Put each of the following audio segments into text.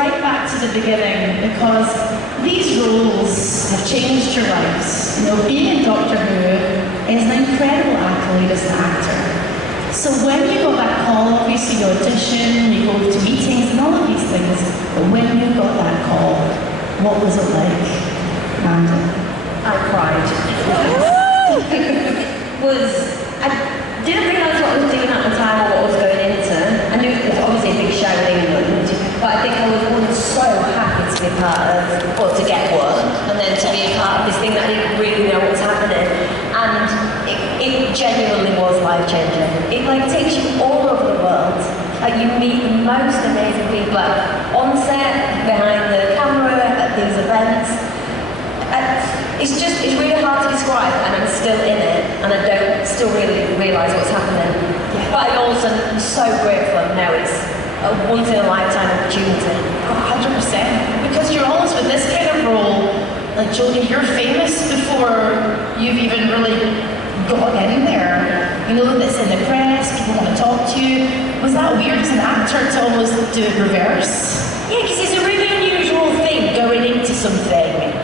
right back to the beginning, because these roles have changed your lives. You know, being in Doctor Who is an incredible accolade as an actor. So when you got that call, obviously you audition, you go to meetings and all of these things, but when you got that call, what was it like, Mandip? I cried. I didn't realise what I was doing at the time or what I was going into. I knew it was obviously a big show in England, but I think I was so happy to be part of, or to get one, and then to be a part of this thing that I didn't really know what was happening. And it genuinely was life-changing. It like takes you all over the world. Like you meet the most amazing people, like on set, behind the camera, at these events. It's really hard to describe, and I'm still in it, and I don't still really realise what's happening. Yeah. But I'm also so grateful now it's a once-in-a-lifetime opportunity. 100%. Because you're always with this kind of role, like Jodie, you're famous before you've even really got in there. You know, it's in the press, people want to talk to you. Was that weird as an actor to always do it reverse? Yeah, because it's a really unusual thing going into something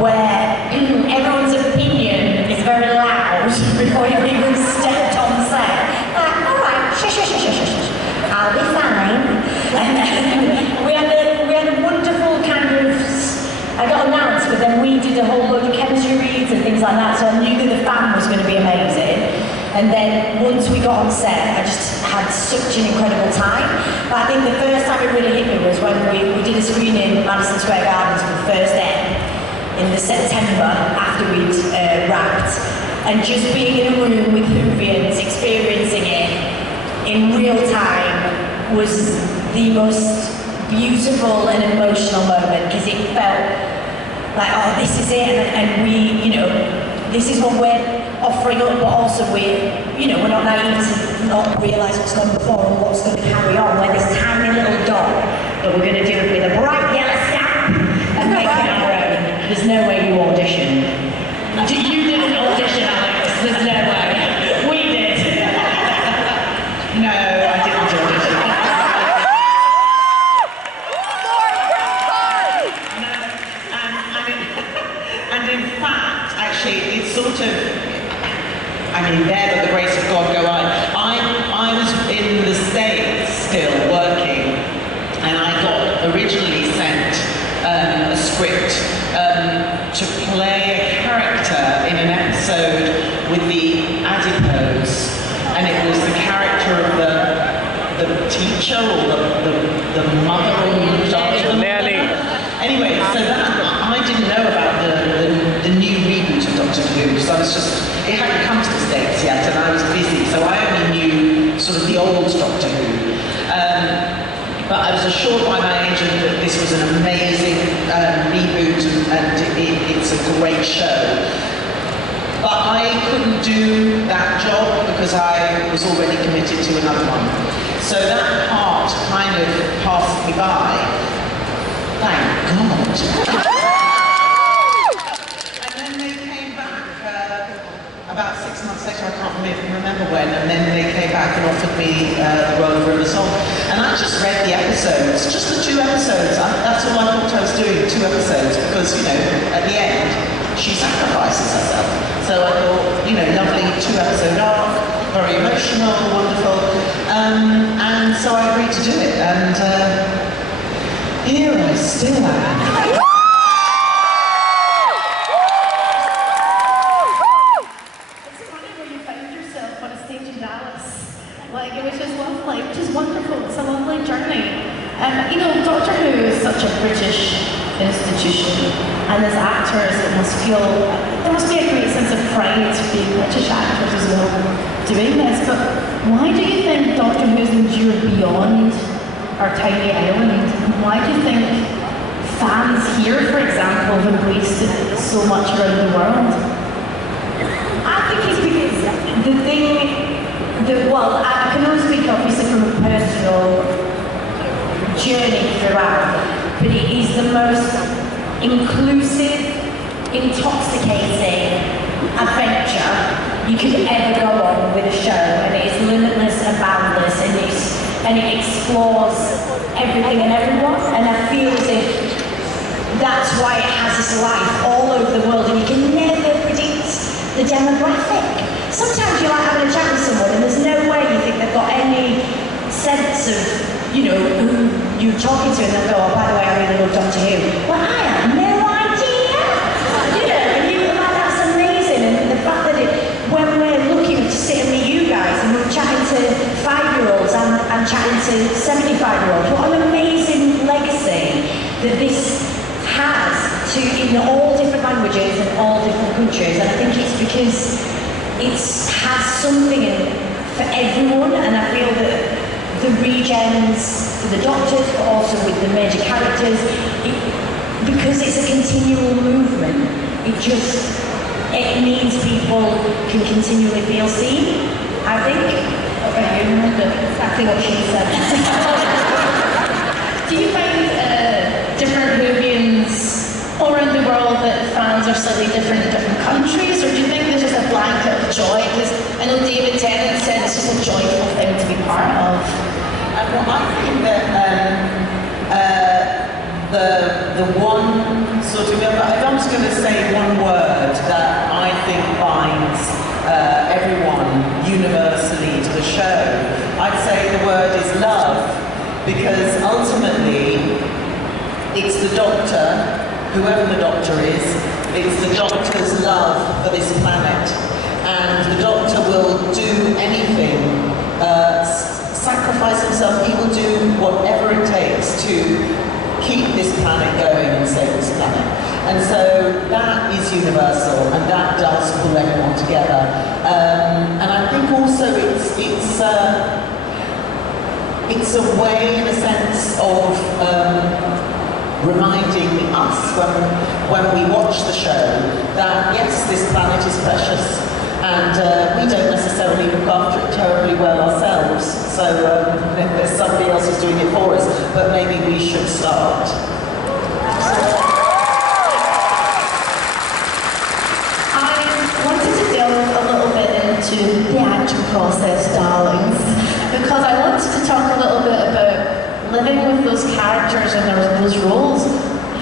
where everyone's opinion is very loud before you've even stepped on set. Like, alright, shush, I'll be fine. And we had a wonderful kind of, I got announced, but then we did a whole load of chemistry reads and things like that, so I knew that the fan was going to be amazing. And then once we got on set, I just had such an incredible time. But I think the first time it really hit me was when we did a screening in Madison Square Gardens for the first day in the September after we'd wrapped, and just being in a room with Whovians, experiencing it in real time was the most beautiful and emotional moment, because it felt like, oh, this is it, and we, you know, this is what we're offering up, but also we're not naive to not realise what's gone before and what's going to carry on. We're this tiny little dot that we're going to do it with a bright yellow stamp and make it our own. There's no way you auditioned. You didn't audition, Alex. There's no way. We did. No, I didn't audition. And in fact, actually, it's sort of, I mean, there by the grace of God go I. I was in the States still working, and I got originally sent a script to play a character in an episode with the adipose, and it was the character of the teacher or the mother or the doctor. Anyway, so that I didn't know about the new reboot of Doctor Who, because I was just, it hadn't come to the States yet, and I was busy, so I only knew sort of the old Doctor Who. But I was assured by my agent that this was an amazing reboot, and it's a great show. But I couldn't do that job because I was already committed to another one. So that part kind of passed me by. Thank God. And then they came back about 6 months later, I can't remember when, and then they came back and offered me the role of River Song. And I just read the episodes, just the 2 episodes. That's all I thought I was doing, 2 episodes, because, you know, at the end, she sacrifices herself. So I thought, you know, lovely 2-episode arc, very emotional, wonderful. And so I agreed to do it, and here I still am. Like, it was just lovely, just wonderful. It's a lovely journey. You know, Doctor Who is such a British institution, and as actors, it must feel, there must be a great sense of pride being British actors as well doing this. But why do you think Doctor Who's endured beyond our tiny island? Why do you think fans here, for example, have embraced it so much around the world? I think it's because the thing well, I can only speak obviously from a personal journey throughout, but it is the most inclusive, intoxicating adventure you could ever go on with a show, and it is limitless and boundless, and and it explores everything and everyone, and I feel as if that's why it has its life all over the world, and you can never predict the demographic. Sometimes you're like having a chat with someone and there's no way you think they've got any sense of, you know, who you're talking to, and they'll go, oh, by the way, I really love Doctor Who. Well, I have no idea. You know, and you're like, that's amazing. And the fact that when we're lucky to sit and meet you guys and we're chatting to 5-year-olds and chatting to 75-year-olds, what an amazing legacy that this has to, in all different languages and all different countries. And I think it's because it has something in it for everyone, and I feel that the regens for the Doctors, but also with the major characters, because it's a continual movement, it means people can continually feel seen, I think. Okay, exactly what she said. Do you find different Whovians all around the world that fans are slightly different in different countries, or do you think there's just a blanket of joy? Because I know David Tennant said it's just a joyful thing to be part of. Well, I think that the one sort of, if I'm just going to say one word that I think binds everyone universally to the show, I'd say the word is love, because ultimately it's the Doctor, whoever the Doctor is, it's the Doctor's love for this planet, and the Doctor will do anything, sacrifice himself, he will do whatever it takes to keep this planet going and save this planet. And so that is universal, and that does pull everyone together. And I think also it's a way, in a sense, of reminding us when we watch the show that yes, this planet is precious, and we don't necessarily look after it terribly well ourselves, so there's somebody else who's doing it for us, but maybe we should start. I wanted to delve a little bit into the acting process, darlings, because I wanted to talk a little bit about living with those characters and those roles.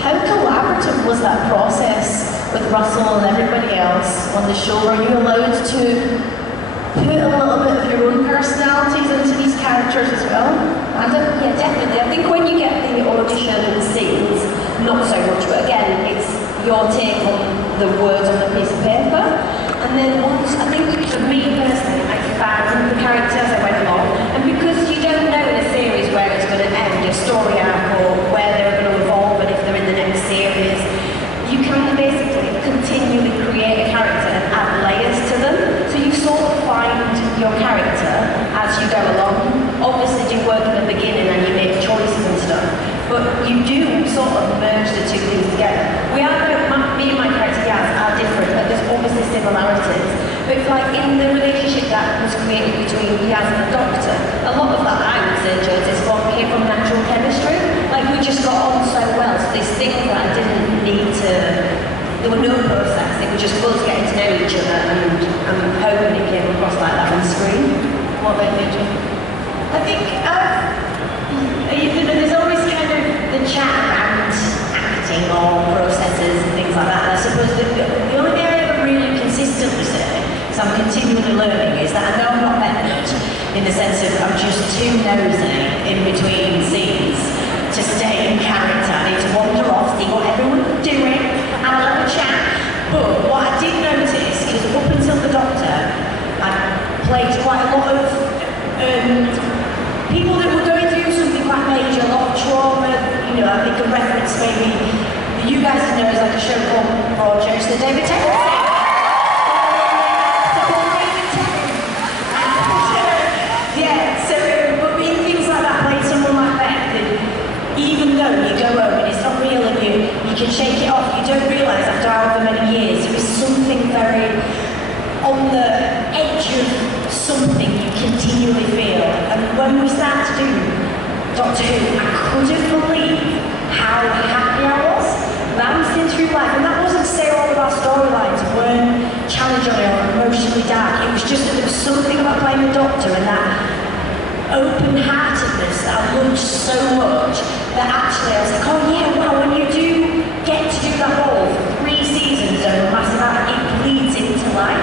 How collaborative was that process with Russell and everybody else on the show? Were you allowed to put a little bit of your own personalities into these characters as well? Yeah, definitely. I think when you get the audition and the scenes, not so much, but again, it's your take on the words on the piece of paper. And then once, I think for me personally, I found the characters as I went along. And because you don't know in a series where it's going to end, a story arc, or where they're going to evolve, and if they're in the next series, you can basically continually create a character and add layers to them. So you sort of find your character as you go along. Obviously do work in the beginning and you make choices and stuff, but you do sort of merge the two things together. Me and my character Yaz are different, but there's obviously similarities. But like in the relationship that was created between Yaz and the Doctor, a lot of that I would say, Jodie, came from natural chemistry. Like we just got on so well, so these things that I didn't need to, there were no process, it was just us getting to know each other, and I'm hoping it came across like that on screen. What about you, Jodie? I think there's always kind of the chat around acting or processes and things like that. And I suppose the only thing I ever really consistently say, because I'm continually learning, is that I know I'm not method in the sense of I'm just too nosy in between scenes to stay in character. I need to wander off, see what everyone's doing, and a little chat. But what I did notice is up until the Doctor, I played quite a lot of people that were going through something quite major, a lot of trauma. You know, I think a reference maybe you guys know is like a show called Rogers, the David Tennant. Yeah, so but in things like that, playing someone like that, even though you go home and it's not real of you, you can shake it off. You don't realise after however many years there is something very on the edge of something you continually feel. And when we started to do Doctor Who, I couldn't believe how happy I was bouncing through life. And that wasn't to say all of our storylines weren't challenging or emotionally dark. It was just that there was something about playing the Doctor and that open-heartedness that I loved so much that actually I was like, oh yeah, wow, when you do get to do that role for 3 seasons over a massive amount, it bleeds into life.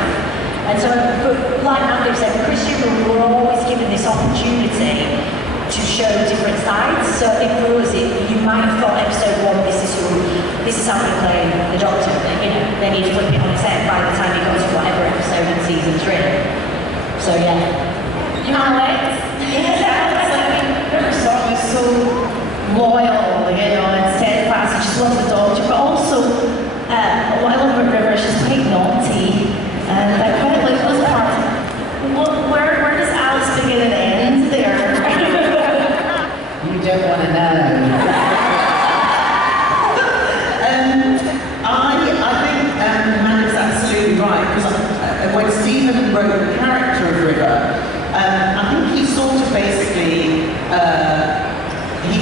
And so, but like Mandip said, Christian, we were always given this opportunity to show different sides. So I think for us, you might have thought episode 1, this is how we play the Doctor, you know, then you'd flip it on its head by the time you got to whatever episode in season 3. So yeah. Alex? Her song is so loyal, you know, and steadfast, she just loves the Doctor, but also, what I love about River, she's quite naughty, and I quite like those parts. Where does Alice begin and end there? You don't want to know. I think Mandip's absolutely right, because when Stephen wrote the character of River, I think he sort of basically, he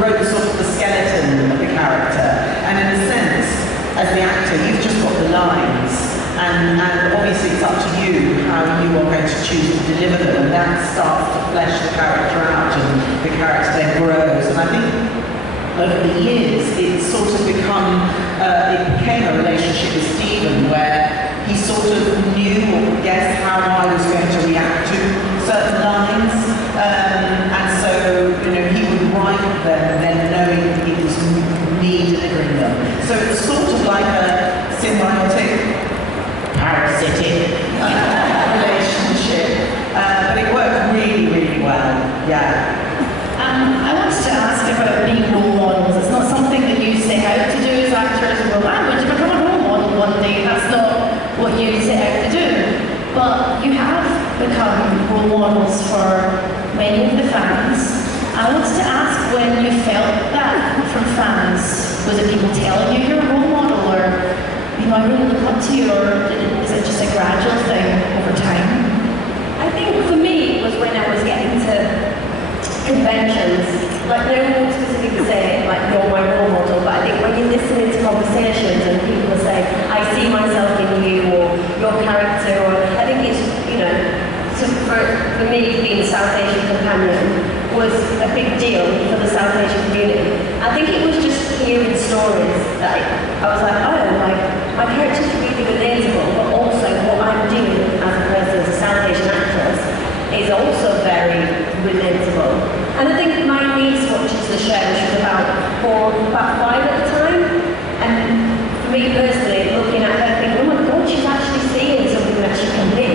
wrote sort of the skeleton of the character, and in a sense, as the actor, you've just got the lines, and obviously it's up to you how you are going to choose to deliver them, and that starts to flesh the character out, and the character then grows, and I think over the years, it's sort of become, it became a relationship with Stephen where he sort of knew or guessed how I was going to react to certain lines, and so, you know, he would write them then knowing it was me delivering them. So it's sort of like a symbiotic, parasitic relationship, but it worked really, really well, yeah. I wanted to ask about being role models. It's not something that you set out to do as actors. Well, I'm going to become a role model one day. That's not what you set out to do. But you have become role models for many of the fans. I wanted to ask when you felt that from fans. Was it people telling you you're a role model, or, you know, I really look up to you, or is it just a gradual thing over time? I think for me it was when I was getting to conventions, like no one would specifically say like you're my role model, but I think when you're listening to conversations and people say I see myself in you or your character, or I think it's, you know, for me being a South Asian companion was a big deal for the South Asian community. I think it was just hearing stories that I was like, oh, like my character's really relatable, but also what I'm doing as a person, as a South Asian actress, is also very relatable. And I think my niece watches the show, she was about 5 at the time, and for me personally, looking at her thinking, oh my god, she's actually seeing something that she can be.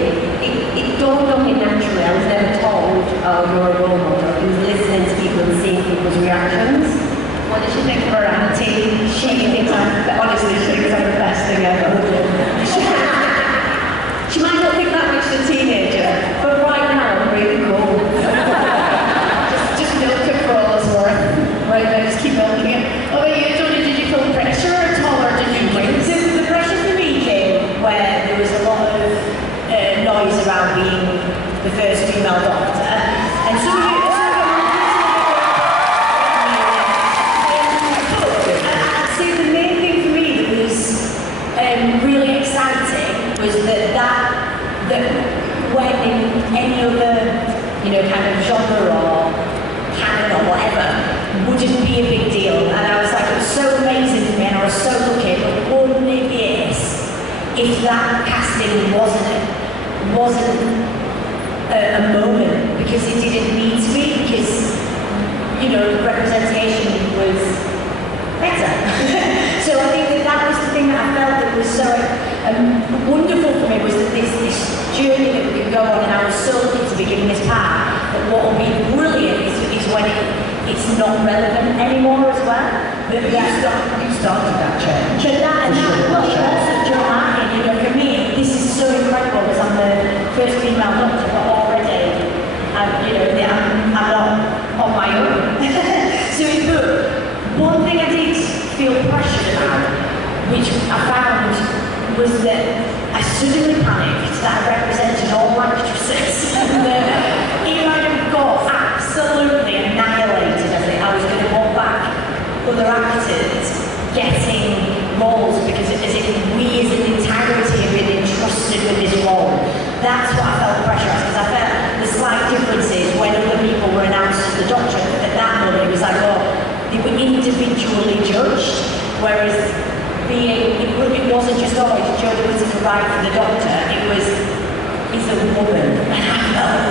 It dawned on me naturally. I was never told, oh, you're a role model. It was listening to people and seeing people's reactions. What did you think of her auntie? She thinks honestly, she thinks I'm the best thing ever. She might not think that much as a teenager, but right now I'm really cool. just milk it for all it's worth. Right now, just keep milking it. Oh, but you, Jodie, did you feel pressure at all, or did you win? The pressure for me came where there was a lot of noise around being the first female Doctor, and some of you. See, the main thing for me that was really exciting was that when in any other, you know, kind of genre or canon or whatever, wouldn't be a big deal. And I was like, it was so amazing for me, and I was so lucky, but wouldn't it be if that casting wasn't a moment, because it didn't need to be, because, you know, representation was better. So I think that was the thing that I felt that was so wonderful for me, was that this journey that we could go on, and I was so lucky to be given this part. But what will be brilliant is when it's not relevant anymore as well. But you started that change. But that, well, also Joe Martin, you know, for me, this is so incredible because I'm the first female Doctor, but already, I'm not on my own. So one thing I did feel pressured about, which I found, was that I suddenly panicked that I represented all actresses. If I had got absolutely annihilated, I think I was going to hold back other actors getting roles because as if we as an entirety have been entrusted with this role. That's what I felt pressure at, because I felt individually judged, whereas it wasn't just always Jodie Whittaker right for the Doctor, it was, he's a woman, and I felt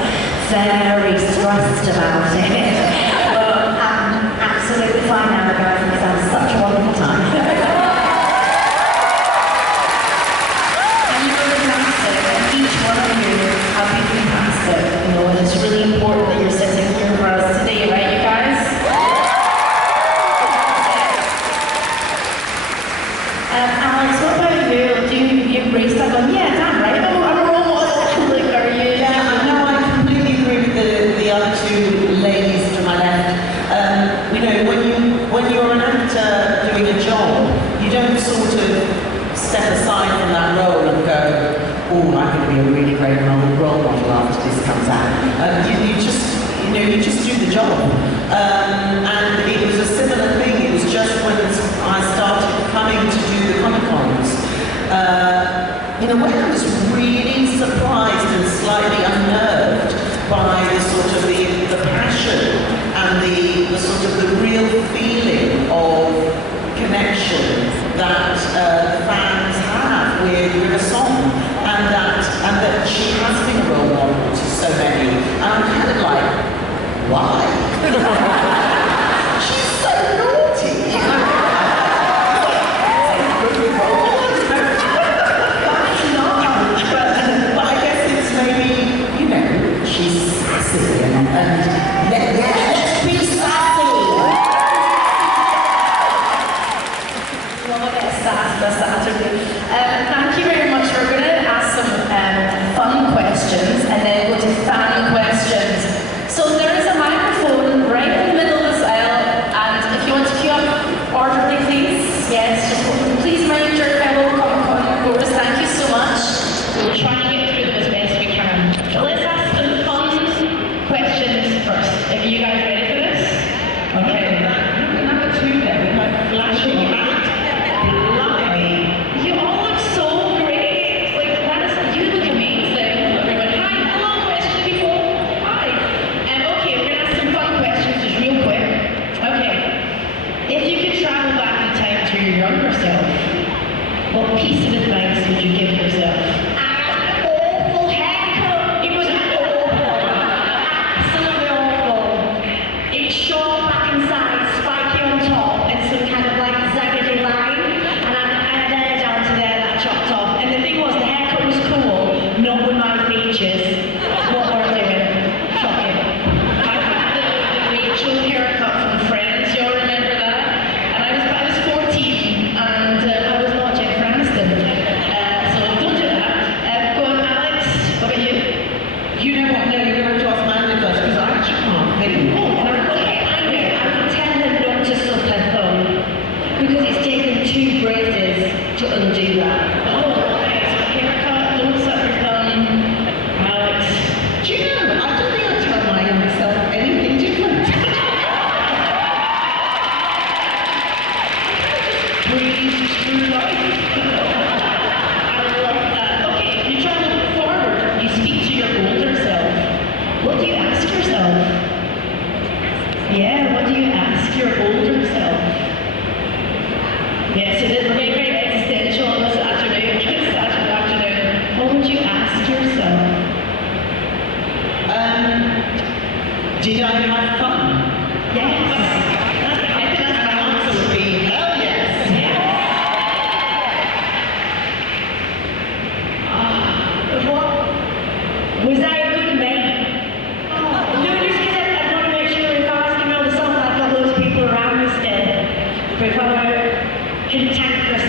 very stressed about it. But I'm absolutely fine now, guys, and it's had such a wonderful time. And you're fantastic, and each one of you have been fantastic, you know, and it's really important that you're sitting here for us today, right, you guys? Alex, what about you? Do you embrace that one? Yeah, damn right, I'm a role model. Like, are you? Yeah, no, I completely agree with the other two ladies to my left. You know, when you're an actor doing a job, you don't sort of step aside from that role and go, oh, I'm going to be a really great role model after this comes out. You just do the job. And it was a similar thing. It was just when I started coming to do the Comic-Cons. In a way, I was really surprised and slightly unnerved by the sort of the passion and the sort of the real feeling of connection that fans have with a song, and that she has been a role model to so many. And I'm kind of like, why? She's so naughty. But I guess it's maybe, you know, she's sassy and let's be sassy. Love a bit of sass this Saturday. Thank you very much. We're going to ask some fun questions and then go to fan questions. So there is a microphone right in the middle of the aisle, and if you want to queue up orderly, please. Yes, just please mind your fellow Comic-Con goers. Thank you so much. We'll try and get through them as best we can. But let's ask some fun questions first. Are you guys ready for this? Okay. Number two then, we have flashing light. Blimey. You all look so great. Like, you look amazing. Everyone, hi, hello, question people. Hi. Okay, we're gonna ask some fun questions just real quick. Okay. If you could travel back in time to your younger self, what piece of advice would you give yourself? An awful haircut. It was awful. Absolutely awful. It's short back inside, spiky on top, and some kind of like zaggedy line. And I had hair down to there that I chopped off. And the thing was, the haircut was cool, not with my features. What were I doing? Shocking. I had the Rachel haircut from Friends, you all remember that? And I was 14, and I was not Jennifer Aniston. So don't do that. Go on, Alex, what about you? You know what? No, you're going to ask Mandip Gill because I actually can't think. Oh, okay, I know. I would tell her not to suck her thumb, because it's taken 2 braces to undo that. Oh, okay, so haircut, don't suck your thumb. Alex. Do you know? I don't think I'd tell my younger self anything different. Breathe through life. I love that. Okay, you travel forward, you speak to your older self. What do you ask yourself? Yeah, what do you ask your older self? Yes, it is very, very existential on this afternoon. Saturday afternoon. What would you ask yourself? Did I have fun? Yes. I think my answer would be hell yes. Was I a good mate? No, just because I want to make sure if I was asking all the songs, I've got loads of people around me still. If I were cantankerous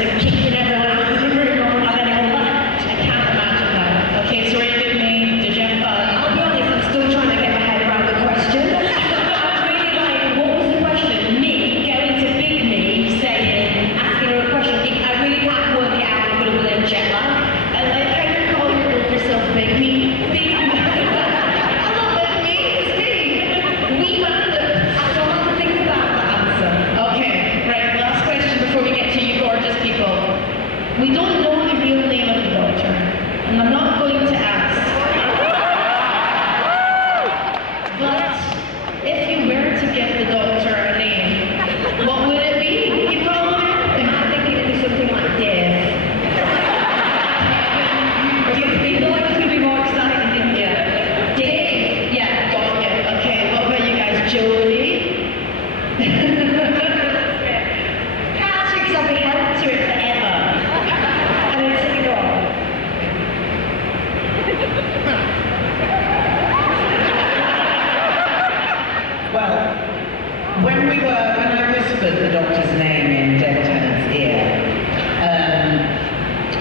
When I whispered the doctor's name in Denton's ear,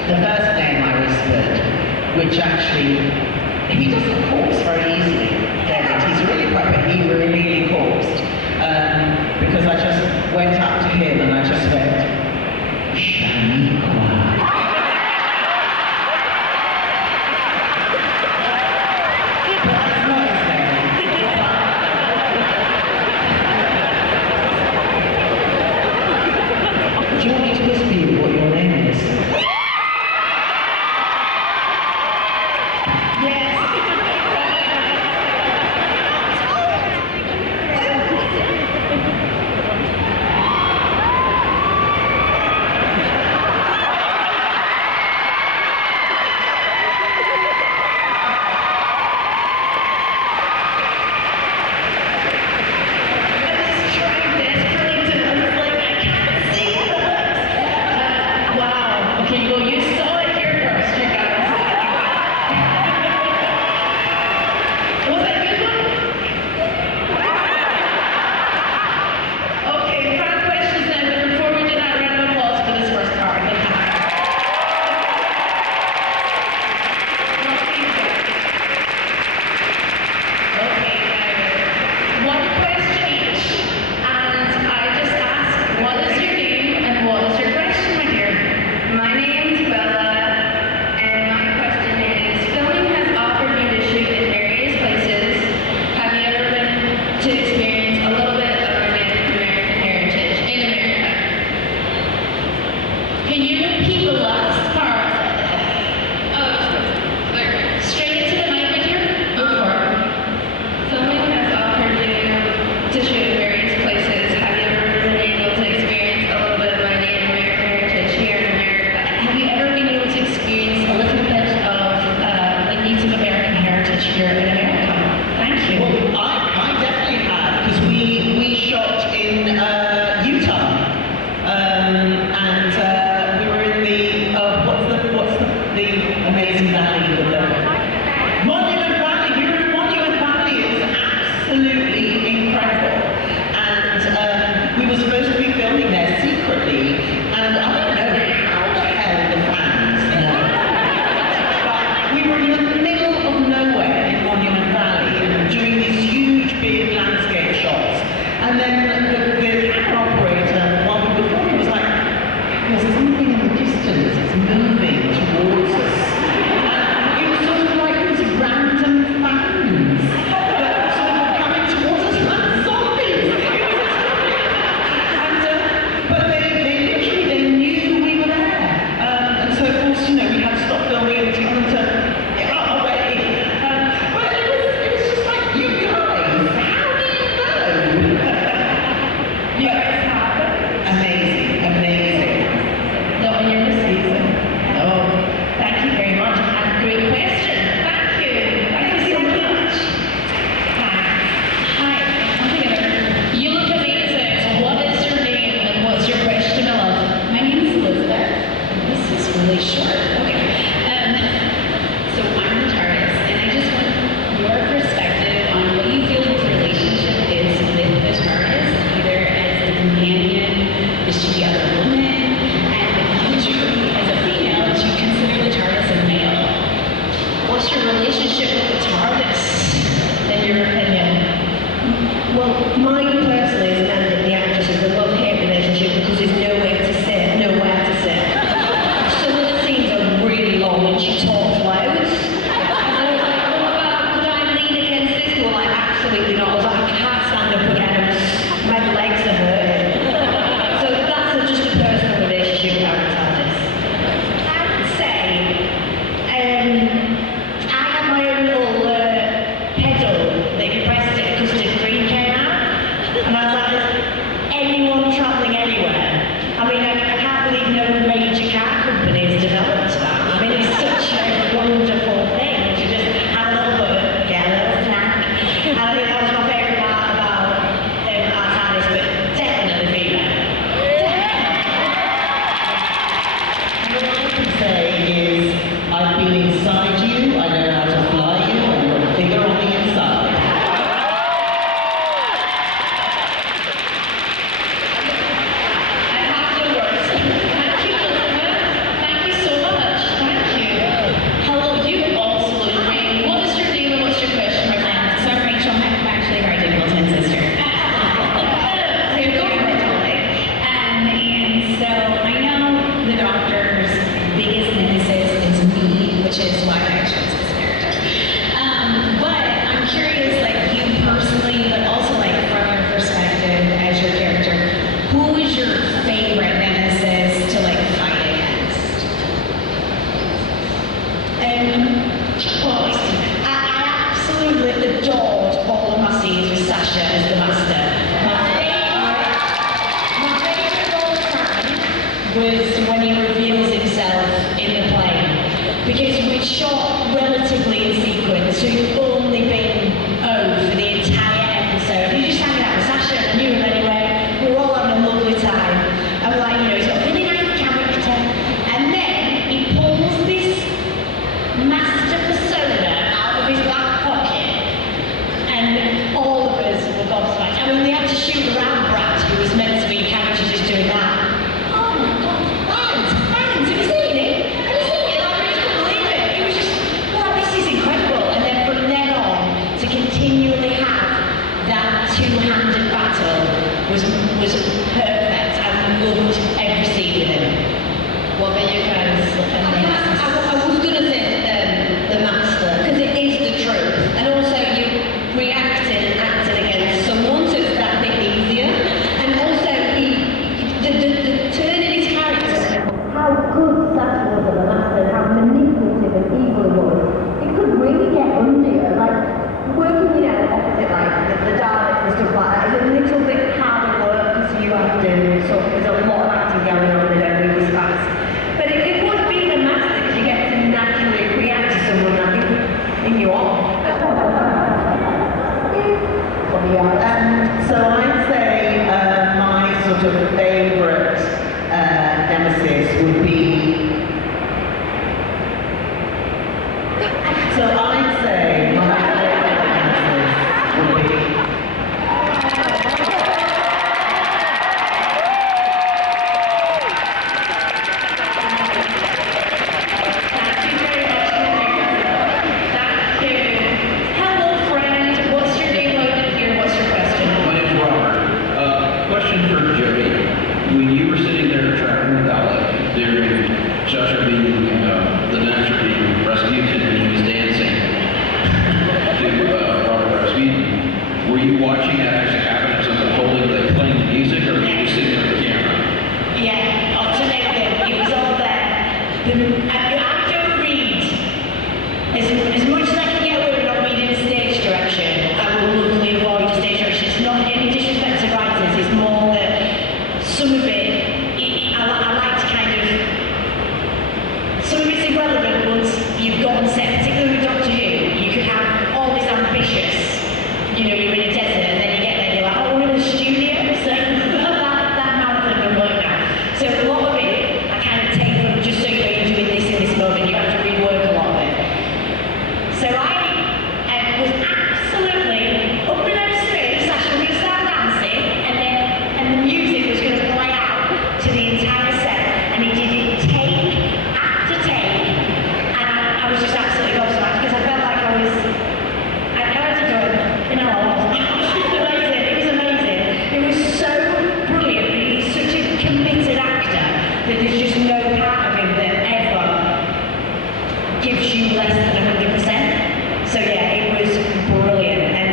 the first name I whispered, which actually, he doesn't corpse very easily, David. He's really quite, but he really corpsed. Because I just went up to him and I just went, Shaniqua. Do you want me to whisper you what your name is? was when he reveals himself in the plane. Because we'd shot relatively in sequence, so he'd only been for the entire episode. He just hanging out with Sasha, I knew him anyway. We were all having a lovely time. I'm like, you know, he's got a really nice character. And then he pulls this master persona out of his back pocket, and all of us were gobsmacked. I mean, they had to shoot around Brad, who was meant to be a character just doing that. Oh my God, Brad, have you seen it? Have you seen it? Like, I just couldn't believe it. It was just, wow, this is incredible. And then from then on, to continually have that two-handed battle was perfect. I loved every scene with him. What about you guys? I was going to say the master, because it is the truth. And also you reacting and acting against someone, so it's that bit easier. And also the turn in his character, how good Sasha was at the master, and how manipulative and evil he was. It could really get under you. Like, working, you know, opposite like the Daleks and stuff like that is a little bit harder work, because you have to sort of, there's a lot of acting going on, they don't move as fast. But it would be the master, because you get to naturally react to someone that in you on. So I'd say my sort of favourite nemesis would be. So I'd say my favourite nemesis would be. Question for Jodie. When you were sitting there tracking the Dalek during Sasha being the master being Rasputin and he was dancing to Robert Rasputin, were you watching that actually happen as unfolding, like playing the music, or were you just sitting there with the camera? Yeah, alternating. It was all there. I don't read as much as I can get away with not reading the stage direction. I will lovely avoid the stage direction. It's not any disrespect to writers. It's more that some of it, I like to kind of. Some of it's irrelevant once you've got on set, particularly with Doctor Who. You could have all this ambitious, you know, you're in a desert and then you get there and you're like, oh, we're in a studio. So that marathon don't work now. So a lot of it, I kind of take from just so you know you're doing this in this moment, you have to rework a lot of it. So I was absolutely unbeknownst to me, Sasha was going to start dancing and the music was going to play out to the entire set, and he did it take after take, and I was just absolutely gobsmacked because I felt like I had to go, you know, it was amazing. It was so brilliant. He's such a committed actor that there's just no part of him that ever gives you less than 100%. So yeah, it was brilliant. And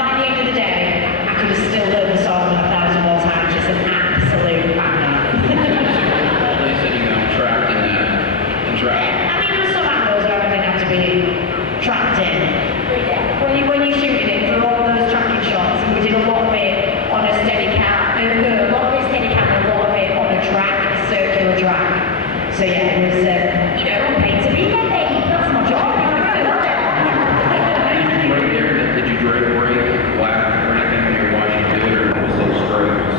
by the end of the day, I could have still learned the song 1,000 more times. Just an absolute banger. They said you got trapped in that track. I mean, there were some angles where I didn't have to be trapped in. But yeah, when you're shooting it through all those tracking shots, and we did a lot of it on a steady cam, a lot of it steady cam, and a lot of it on a track, circular track. So yeah, it was, you know, paid to be there. That's my job. Right there, did you break, laugh, or anything when you were watching do it, or was those strokes?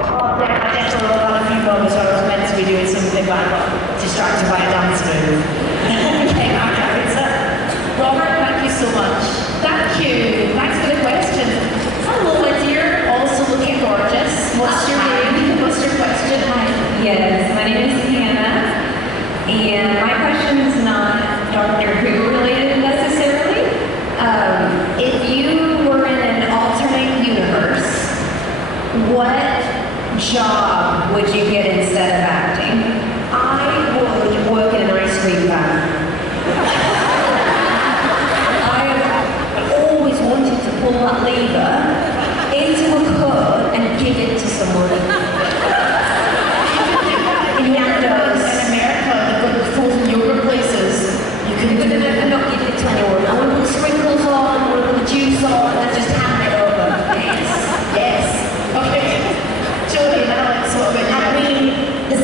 Oh, I definitely had a few moments where I was meant to be doing something, but I got distracted by a dance move. Came out of character. Robert, thank you so much. Thank you. Thanks for the question. Hello, my dear. Also looking gorgeous. What's your name? What's your question? Hi. Yes, my name is Hannah, and my question is not Doctor Who related necessarily. If you were in an alternate universe, what job would you get instead of acting? I would work in an ice cream van. I have always wanted to pull that lever into a cup and give it to someone. In America, they've got the frozen yogurt places. You can do it. I'm not giving it to anyone. I want to put sprinkles on, I want to put the juice on, and just hand it over. Yes. Okay. Jodie, now let's talk about you. I mean, the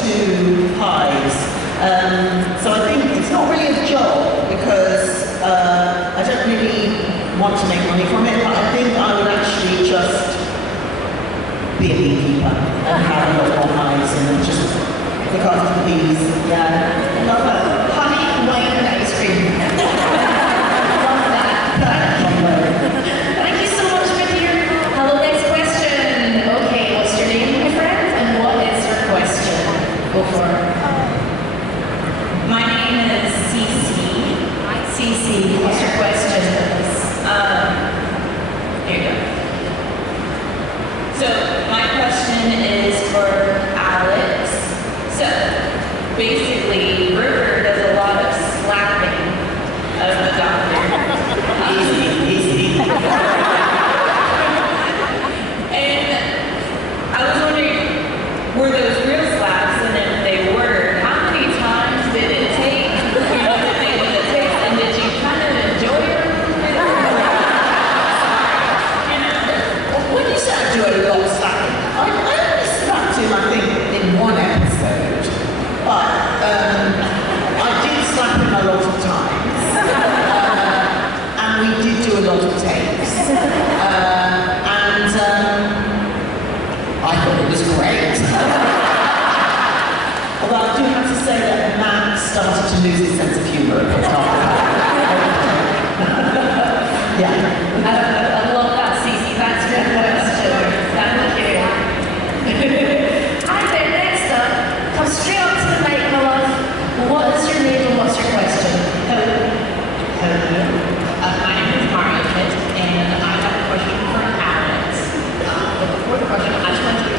two highs. So I think it's not really a job because I don't really want to make money from it, but I think I would actually just be a beekeeper and have a lot more hives and just look after the bees. Yeah, love it. Honey, wine, and ice cream. Love that. Thank you so much, my dear. Hello, next question. Okay, what's your name, my friend? And what is your question? Go for it. My name is Cece. Cece, what's your question? Here you go. So, my question is for Alex. So, basically, River does a lot of slapping of the doctor. Easy. And I was wondering, were those real slaps? And if they were, how many times did it take? And did you kind of enjoy it? When you say I do a lot of slapping, I only slapped him, I think, in one episode. But I did slap him a lot of times. And we did do a lot of takes. I thought it was great. Although I do have to say that Matt started to lose his sense of humour a bit after that. Yeah. I love that, Cece. That's a good question. Thank you. Hi there, next up. Come straight up to the mic, my love. What is your name and what's your question? Hello. My name is Margaret, and I have a question for Alex. But before the question, I just want to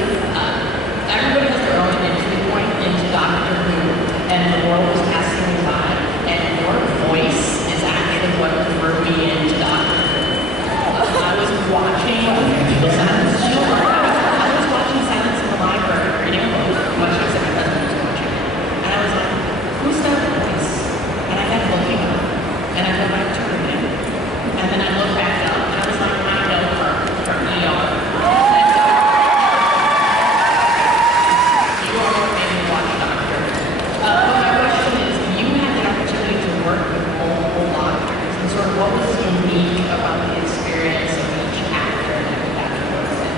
everybody has their own entry point into Doctor Who, and the world was passing me by, and your voice is actually what drew me into Doctor Who. I was watching Silence in the library, reading a book, watching my husband was watching, and I was like, who's that voice? And I kept looking up, and I go back to her again, and then I looked back up, and I was like, I know her from ER. And so, you are what made me watch Doctor. But my question is, you had the opportunity to work with multiple doctors, and sort of what was unique about the experience of each actor that you got to work with?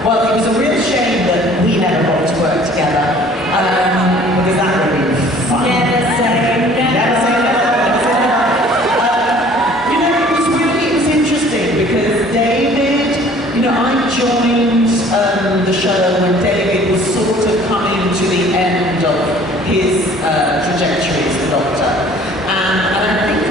Well, it was a real shame that we never got to work together. Because that would be fun. Never say never. It was interesting because David, I joined the show when David was sort of coming to the end of his trajectory as the Doctor. And I think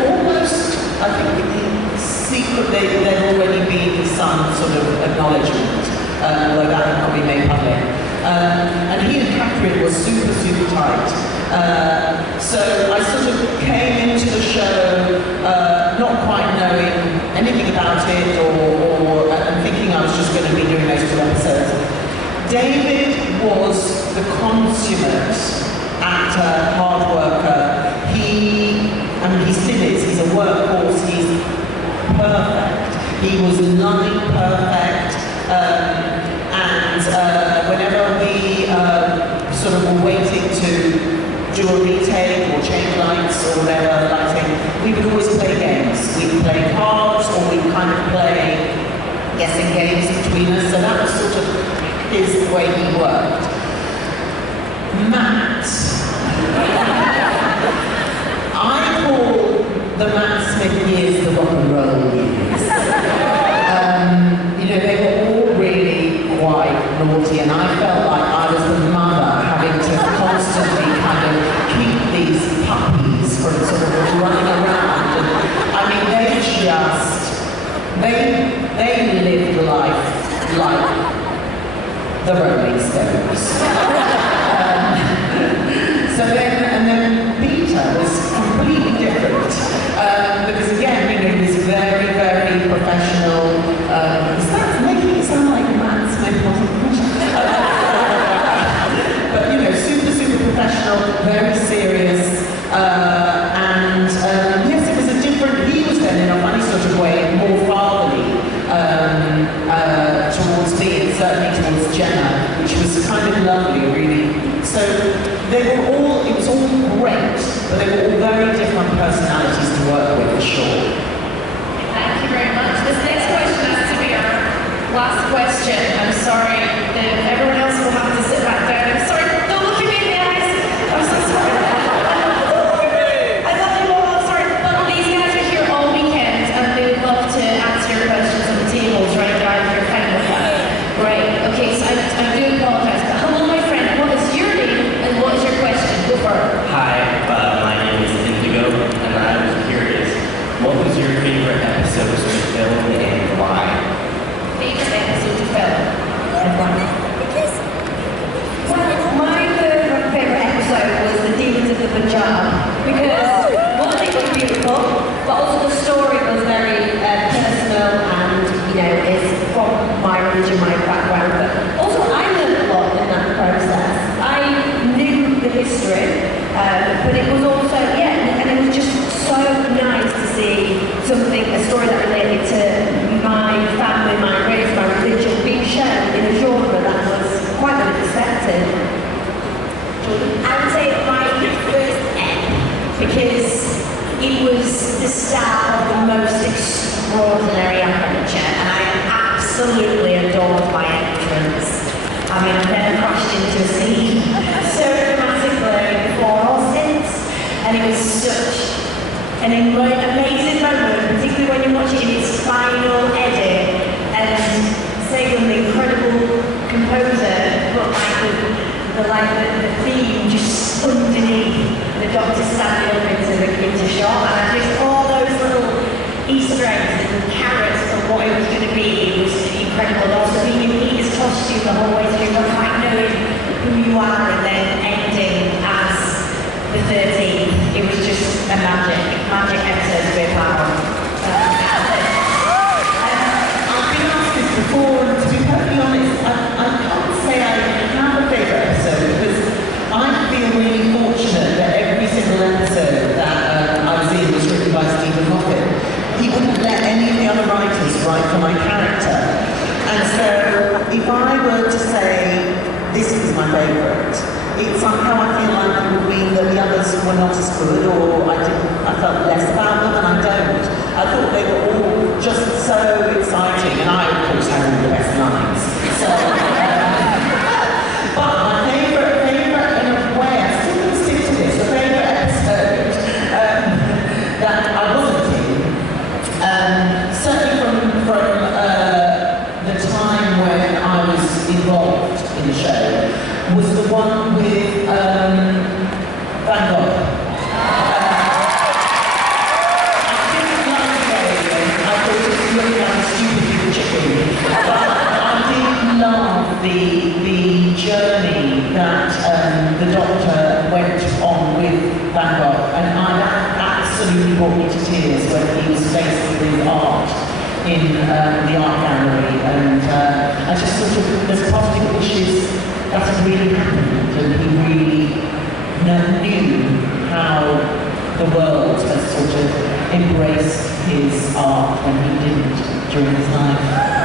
secretly there'd already been some sort of acknowledgement, although that had not been made public. And he and Catherine were super, super tight. So I sort of came into the show not quite knowing anything about it and thinking I was just going to be doing those 2 episodes. David was the consummate actor, hard worker. He still is. He's a workhorse. He's perfect. He was line perfect. Whenever we sort of were waiting to do a retake or change lights or whatever lighting, we would always play games. We'd play cards or we'd kind of play guessing games between us. So that was sort of his way he worked. Matt. I call the Matt Smith years the rock and roll years. They were all really quite naughty, and I felt like I was the mother having to constantly kind of keep these puppies from sort of running around. And they lived life like the Rolling Stones. And then Peter was completely different. Because again, he was very, very professional. Is that making it sound like Matt Smith wasn't professional? sure. Thank you very much. This next question has to be our last question. I'm sorry that everyone else will have to sit back down. I'm sorry, don't look at me in the eyes. I'm so sorry. I love you all. I'm sorry. But these guys are here all weekend and they would love to answer your questions on the tables right now if you're fine with that. Right. Okay, so I do apologize. But hello, my friend. What is your name and what is your question? Go for it. Hi, my name is Indigo, and I was curious, what was your favorite episode to film and why? Favorite episode to film and why? Well, my favourite episode was the Demons of the Punjab because one thing was beautiful, but also the story was very personal and is from my religion, my background. But also I learned a lot in that process. I knew the history, but it was also and it was just so nice to see a story that related to my family, my race, my religion being shown in a genre that was quite unexpected. I would say my first ep, because it was the start of the most extraordinary adventure, and I absolutely adored my entrance. I mean, I've never crashed into a scene so dramatically before or since, and it was such an amazing moment, particularly when you watch it in its final edit, and Sagan, the incredible composer, put the theme just underneath the Doctor standing up into shot, and I just all those little Easter eggs and carrots of what it was going to be was incredible. And also being in Peter's costume the whole way through, not quite knowing who you are, and then ending as the 13th. It was just a magic episode to be a part of. I've been asked this before, and to be perfectly honest, I can't say I have a favourite episode because I feel really fortunate that every single episode that I was in was written by Stephen Moffat. He wouldn't let any of the other writers write for my character. And so if I were to say this is my favourite, it somehow I feel like it would mean that the others were not as good, or I felt less about them, and I don't. I thought they were all just so exciting, and I of course had all the best lines. So, but my favourite in a way, I still can stick to this, a favourite episode that I wasn't in, certainly from the time when I was involved in the show, was the one with Van Gogh. I didn't like it. I thought it was looking like a stupid little chicken. But I did love the journey that the Doctor went on with Van Gogh, and that absolutely brought me to tears when he was faced with his art in the art gallery, and I just sort of, there's part of me that wishes that had really happened, and he really knew how the world has sort of embraced his art when he didn't during his life.